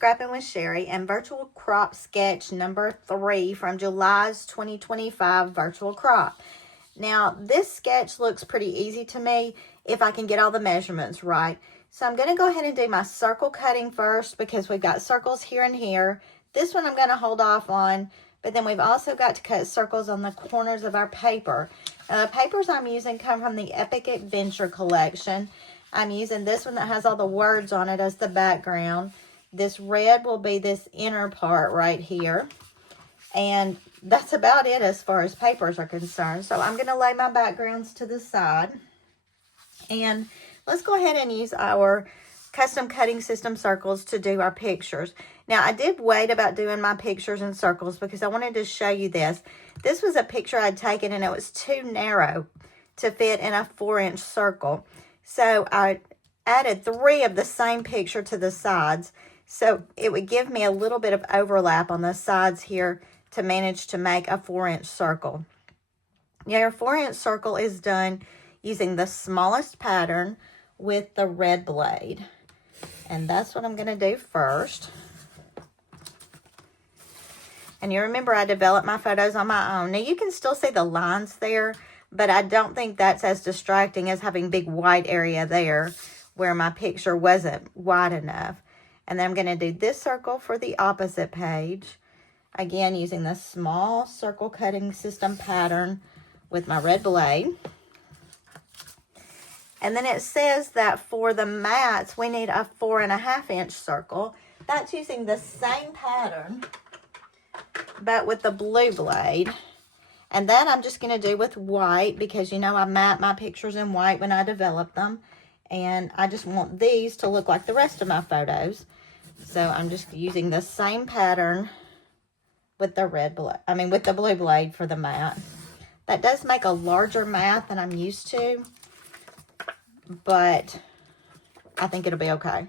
Scrappin with Sheri and virtual crop sketch number 3 from July's 2025 virtual crop. Now, this sketch looks pretty easy to me if I can get all the measurements right. So I'm going to go ahead and do my circle cutting first because we've got circles here and here. This one I'm going to hold off on, but then we've also got to cut circles on the corners of our paper. Now, the papers I'm using come from the Epic Adventure collection. I'm using this one that has all the words on it as the background. This red will be this inner part right here. And that's about it as far as papers are concerned. So I'm going to lay my backgrounds to the side. And let's go ahead and use our custom cutting system circles to do our pictures. Now, I did wait about doing my pictures and circles because I wanted to show you this. This was a picture I'd taken and it was too narrow to fit in a 4-inch circle. So I added 3 of the same picture to the sides. So it would give me a little bit of overlap on the sides here to manage to make a 4-inch circle. Now, your 4-inch circle is done using the smallest pattern with the red blade. And that's what I'm going to do first. And you remember I developed my photos on my own. Now, you can still see the lines there, but I don't think that's as distracting as having big white area there where my picture wasn't wide enough. And then I'm going to do this circle for the opposite page. Again, using the small circle cutting system pattern with my red blade. And then it says that for the mats, we need a 4.5-inch circle. That's using the same pattern, but with the blue blade. And that I'm just going to do with white because, you know, I mat my pictures in white when I develop them. And I just want these to look like the rest of my photos. So I'm just using the same pattern with the with the blue blade for the mat. That does make a larger mat than I'm used to, but I think it'll be okay.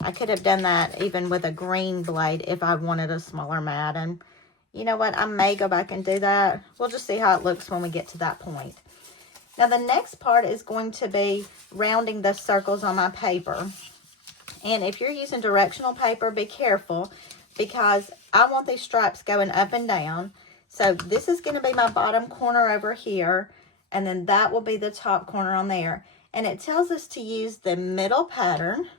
I could have done that even with a green blade if I wanted a smaller mat. And you know what? I may go back and do that. We'll just see how it looks when we get to that point. Now, the next part is going to be rounding the circles on my paper. And if you're using directional paper, be careful because I want these stripes going up and down. So this is going to be my bottom corner over here, and then that will be the top corner on there. And it tells us to use the middle pattern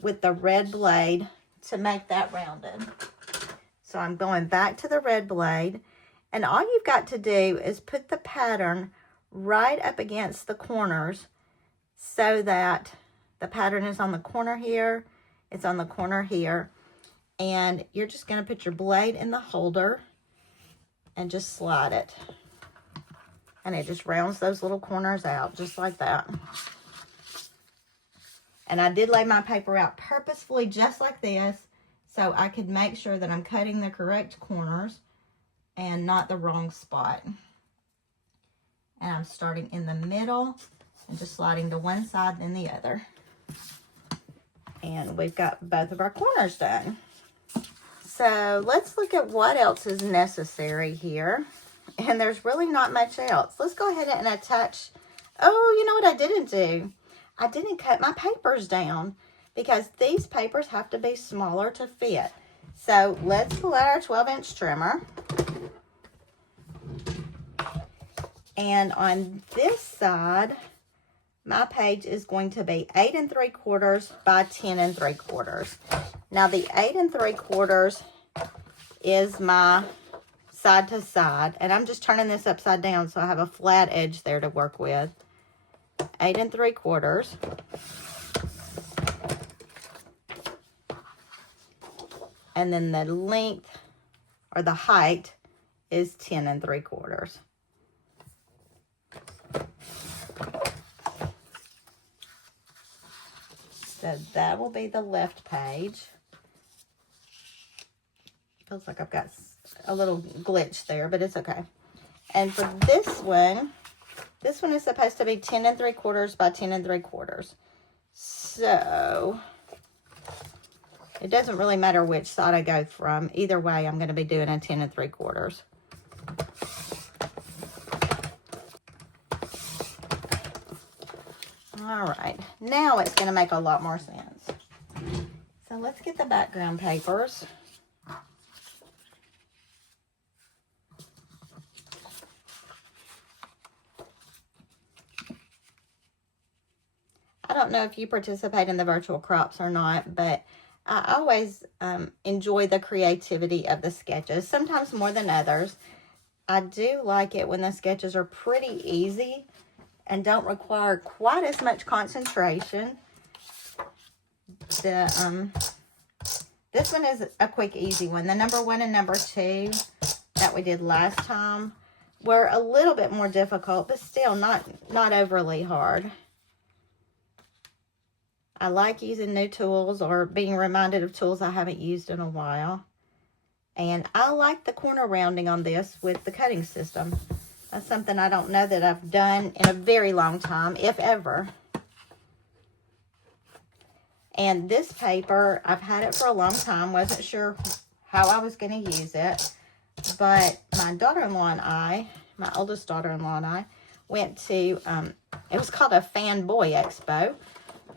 with the red blade to make that rounded. So I'm going back to the red blade. And all you've got to do is put the pattern right up against the corners so that the pattern is on the corner here, it's on the corner here, and you're just going to put your blade in the holder and just slide it. And it just rounds those little corners out just like that. And I did lay my paper out purposefully just like this so I could make sure that I'm cutting the correct corners and not the wrong spot. And I'm starting in the middle and just sliding to one side and the other. And we've got both of our corners done. So let's look at what else is necessary here. And there's really not much else. Let's go ahead and attach. Oh, you know what I didn't do? I didn't cut my papers down because these papers have to be smaller to fit. So let's pull out our 12-inch trimmer. And on this side, my page is going to be 8 3/4 by 10 3/4. Now the 8 3/4 is my side to side, and I'm just turning this upside down so I have a flat edge there to work with. 8 3/4. And then the length or the height is 10 3/4. So that will be the left page. Feels like I've got a little glitch there, but it's okay. And for this one is supposed to be 10 3/4 by 10 3/4. So it doesn't really matter which side I go from. Either way, I'm going to be doing a 10 3/4. All right, now it's going to make a lot more sense. So let's get the background papers. I don't know if you participate in the virtual crops or not, but I always enjoy the creativity of the sketches, sometimes more than others. I do like it when the sketches are pretty easy and don't require quite as much concentration. This one is a quick, easy one. The number 1 and number 2 that we did last time were a little bit more difficult, but still not overly hard. I like using new tools or being reminded of tools I haven't used in a while. And I like the corner rounding on this with the cutting system. That's something I don't know that I've done in a very long time, if ever. And this paper, I've had it for a long time. Wasn't sure how I was going to use it. But my daughter-in-law and I, my oldest daughter-in-law and I, went to, it was called a Fanboy Expo.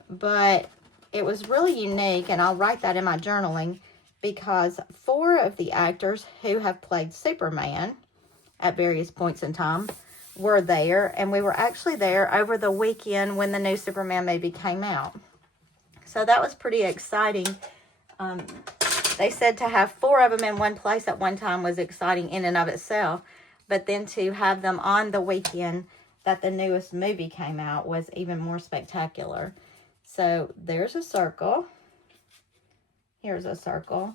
But it was really unique, and I'll write that in my journaling, because 4 of the actors who have played Superman at various points in time were there, and we were actually there over the weekend when the new Superman movie came out. So that was pretty exciting. They said to have 4 of them in one place at one time was exciting in and of itself, but then to have them on the weekend that the newest movie came out was even more spectacular. So there's a circle. Here's a circle.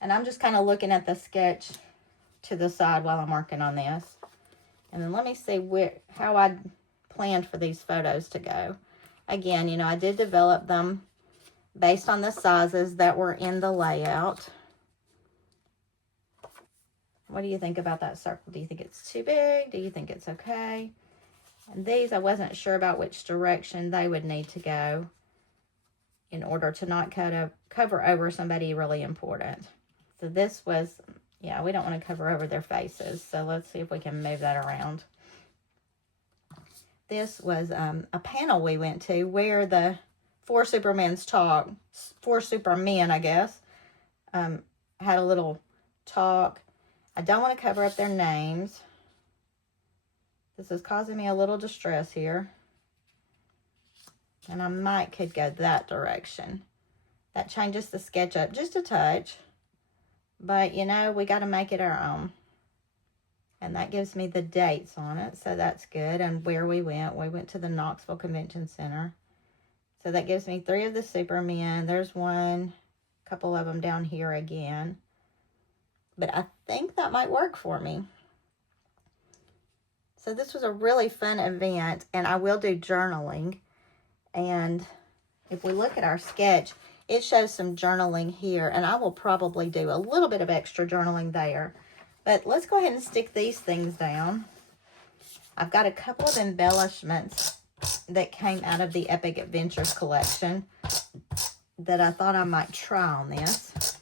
And I'm just kind of looking at the sketch to the side while I'm working on this. And then let me see how I planned for these photos to go. Again, you know, I did develop them based on the sizes that were in the layout. What do you think about that circle? Do you think it's too big? Do you think it's okay? And these, I wasn't sure about which direction they would need to go in order to not cover over somebody really important. So this was, yeah, we don't want to cover over their faces. So let's see if we can move that around. This was a panel we went to where the 4 Supermen, I guess, had a little talk. I don't want to cover up their names. This is causing me a little distress here. And I could go that direction. That changes the sketch up just a touch. But, you know, we got to make it our own. And that gives me the dates on it, so that's good. And where we went. We went to the Knoxville Convention Center. So that gives me 3 of the Supermen. There's one, a couple of them down here again. But I think that might work for me. So this was a really fun event, and I will do journaling. And if we look at our sketch, it shows some journaling here, and I will probably do a little bit of extra journaling there. But let's go ahead and stick these things down. I've got a couple of embellishments that came out of the Epic Adventures collection that I thought I might try on this.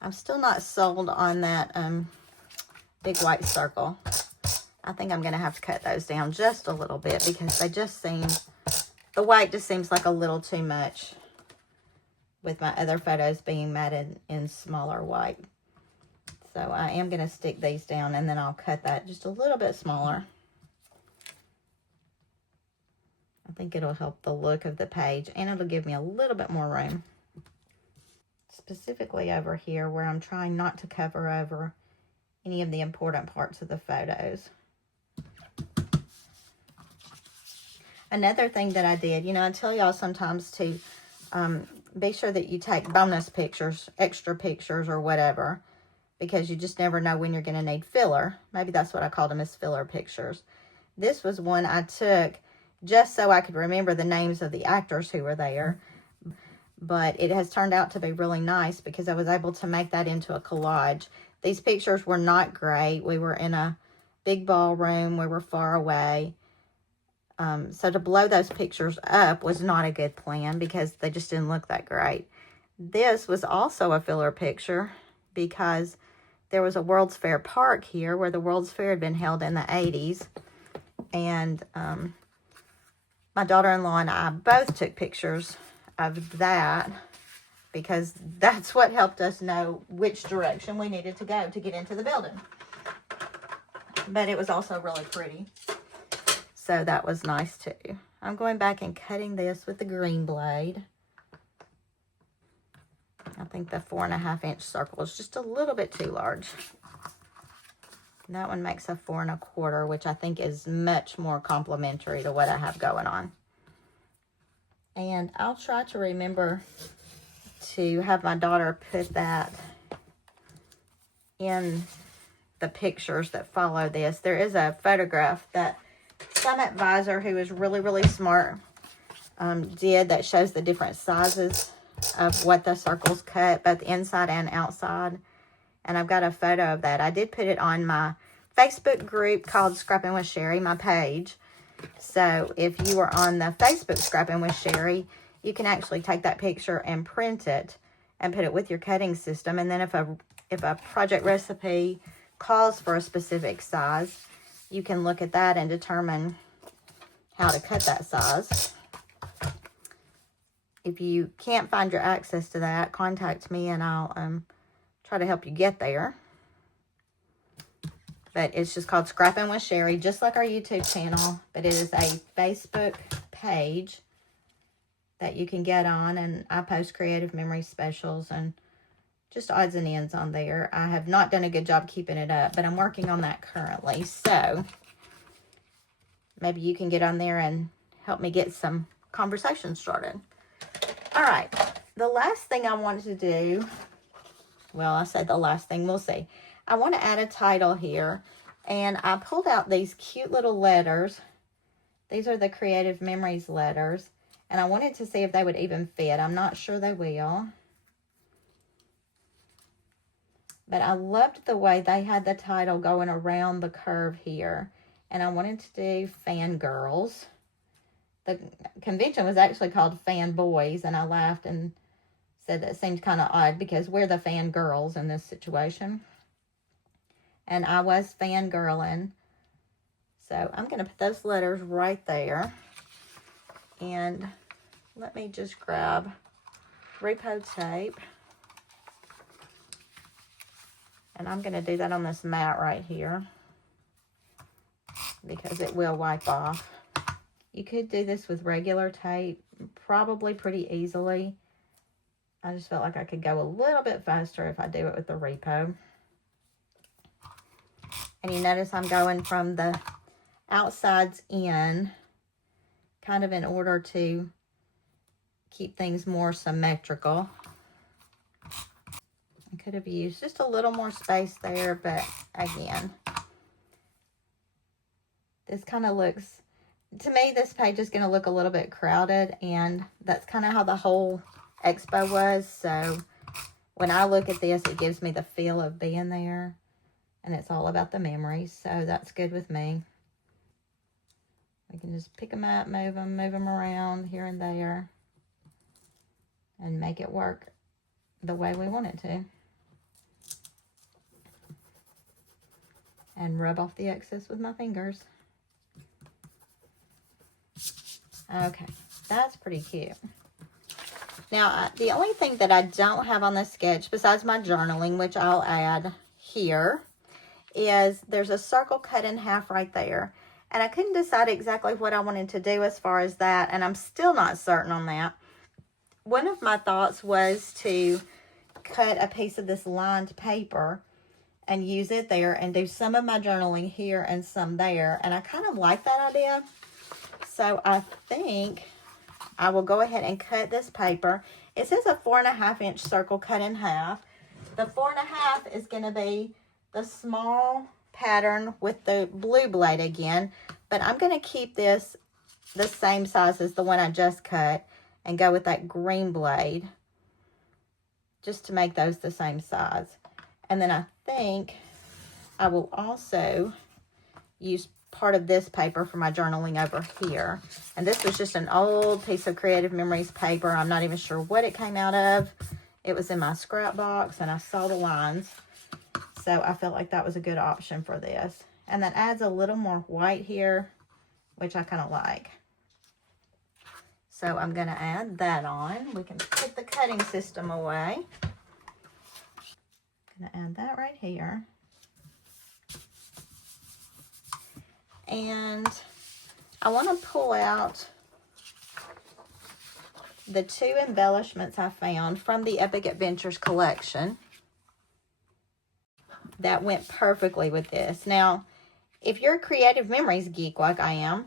I'm still not sold on that big white circle. I think I'm going to have to cut those down just a little bit because they just seem... The white just seems like a little too much with my other photos being matted in smaller white. So I am going to stick these down, and then I'll cut that just a little bit smaller. I think it'll help the look of the page, and it'll give me a little bit more room. Specifically over here where I'm trying not to cover over any of the important parts of the photos. Another thing that I did, you know, I tell y'all sometimes to be sure that you take bonus pictures, extra pictures or whatever, because you just never know when you're going to need filler. Maybe that's what I called them, as filler pictures. This was one I took just so I could remember the names of the actors who were there. But it has turned out to be really nice because I was able to make that into a collage. These pictures were not great. We were in a big ballroom. We were far away. So to blow those pictures up was not a good plan because they just didn't look that great. This was also a filler picture because there was a World's Fair park here where the World's Fair had been held in the 80s. And My daughter-in-law and I both took pictures of that because that's what helped us know which direction we needed to go to get into the building. But it was also really pretty. So that was nice too. I'm going back and cutting this with the green blade. I think the 4.5-inch circle is just a little bit too large. That one makes a 4 1/4, which I think is much more complementary to what I have going on. And I'll try to remember to have my daughter put that in the pictures that follow this. There is a photograph that some advisor who is really, really smart did that shows the different sizes of what the circles cut, both inside and outside. And I've got a photo of that. I did put it on my Facebook group called Scrappin with Sheri, my page. So if you are on the Facebook Scrappin with Sheri, you can actually take that picture and print it and put it with your cutting system. And then if a project recipe calls for a specific size, you can look at that and determine how to cut that size. If you can't find your access to that, contact me and I'll try to help you get there. But it's just called Scrappin with Sheri, just like our YouTube channel. But it is a Facebook page that you can get on. And I post creative memory specials and just odds and ends on there. I have not done a good job keeping it up, but I'm working on that currently. So maybe you can get on there and help me get some conversation started. All right. The last thing I wanted to do, well, I said the last thing, we'll see. I want to add a title here, and I pulled out these cute little letters. These are the Creative Memories letters, and I wanted to see if they would even fit. I'm not sure they will. But I loved the way they had the title going around the curve here, and I wanted to do Fangirls. The convention was actually called Fanboys, and I laughed and said that seemed kind of odd because we're the fangirls in this situation. And I was fangirling. So I'm going to put those letters right there. And let me just grab repo tape. And I'm going to do that on this mat right here because it will wipe off. You could do this with regular tape probably pretty easily. I just felt like I could go a little bit faster if I do it with the repo. And you notice I'm going from the outsides in, kind of in order to keep things more symmetrical. I could have used just a little more space there, but again, this kind of looks, to me, this page is going to look a little bit crowded, and that's kind of how the whole expo was. So when I look at this, it gives me the feel of being there. And it's all about the memories, so that's good with me. We can just pick them up, move them around here and there, and make it work the way we want it to. And rub off the excess with my fingers. Okay, that's pretty cute. Now, the only thing that I don't have on this sketch, besides my journaling, which I'll add here, is there's a circle cut in half right there. And I couldn't decide exactly what I wanted to do as far as that, and I'm still not certain on that. One of my thoughts was to cut a piece of this lined paper and use it there and do some of my journaling here and some there. And I kind of like that idea. So I think I will go ahead and cut this paper. It says a 4.5-inch circle cut in half. The 4.5 is going to be the small pattern with the blue blade again, but I'm going to keep this the same size as the one I just cut and go with that green blade just to make those the same size. And then I think I will also use part of this paper for my journaling over here. And this was just an old piece of Creative Memories paper. I'm not even sure what it came out of. It was in my scrap box and I saw the lines. So I felt like that was a good option for this. And that adds a little more white here, which I kind of like. So I'm going to add that on. We can put the cutting system away. I'm going to add that right here. And I want to pull out the 2 embellishments I found from the Epic Adventures collection that went perfectly with this. Now, if you're a creative memories geek like I am,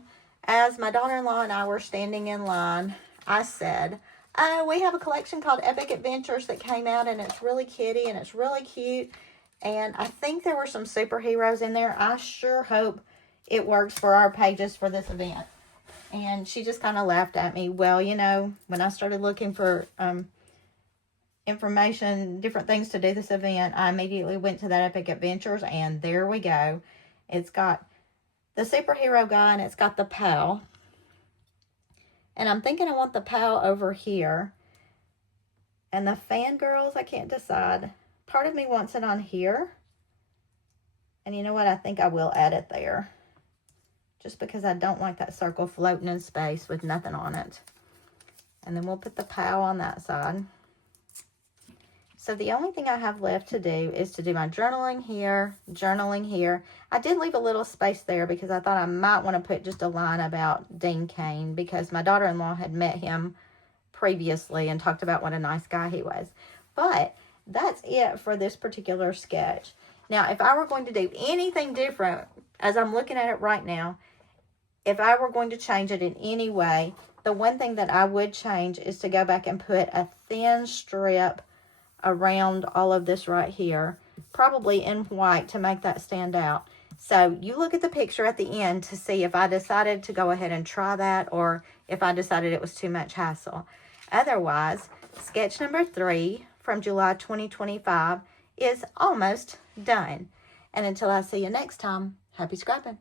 as my daughter-in-law and I were standing in line, I said, oh, we have a collection called Epic Adventures that came out, and it's really kitty and it's really cute. And I think there were some superheroes in there. I sure hope it works for our pages for this event. And she just kind of laughed at me. Well, you know, when I started looking for information, different things to do this event, I immediately went to that Epic Adventures, and there we go. It's got the superhero guy, and it's got the pal. And I'm thinking I want the pal over here. And the fangirls, I can't decide. Part of me wants it on here. And you know what? I think I will add it there. Just because I don't like that circle floating in space with nothing on it. And then we'll put the pal on that side. So the only thing I have left to do is to do my journaling here, journaling here. I did leave a little space there because I thought I might want to put just a line about Dean Cain, because my daughter-in-law had met him previously and talked about what a nice guy he was. But that's it for this particular sketch. Now, if I were going to do anything different, as I'm looking at it right now, if I were going to change it in any way, the one thing that I would change is to go back and put a thin strip around all of this right here, probably in white to make that stand out. So you look at the picture at the end to see if I decided to go ahead and try that, or if I decided it was too much hassle. Otherwise, sketch number 3 from July 2025 is almost done. And until I see you next time, happy scrapping.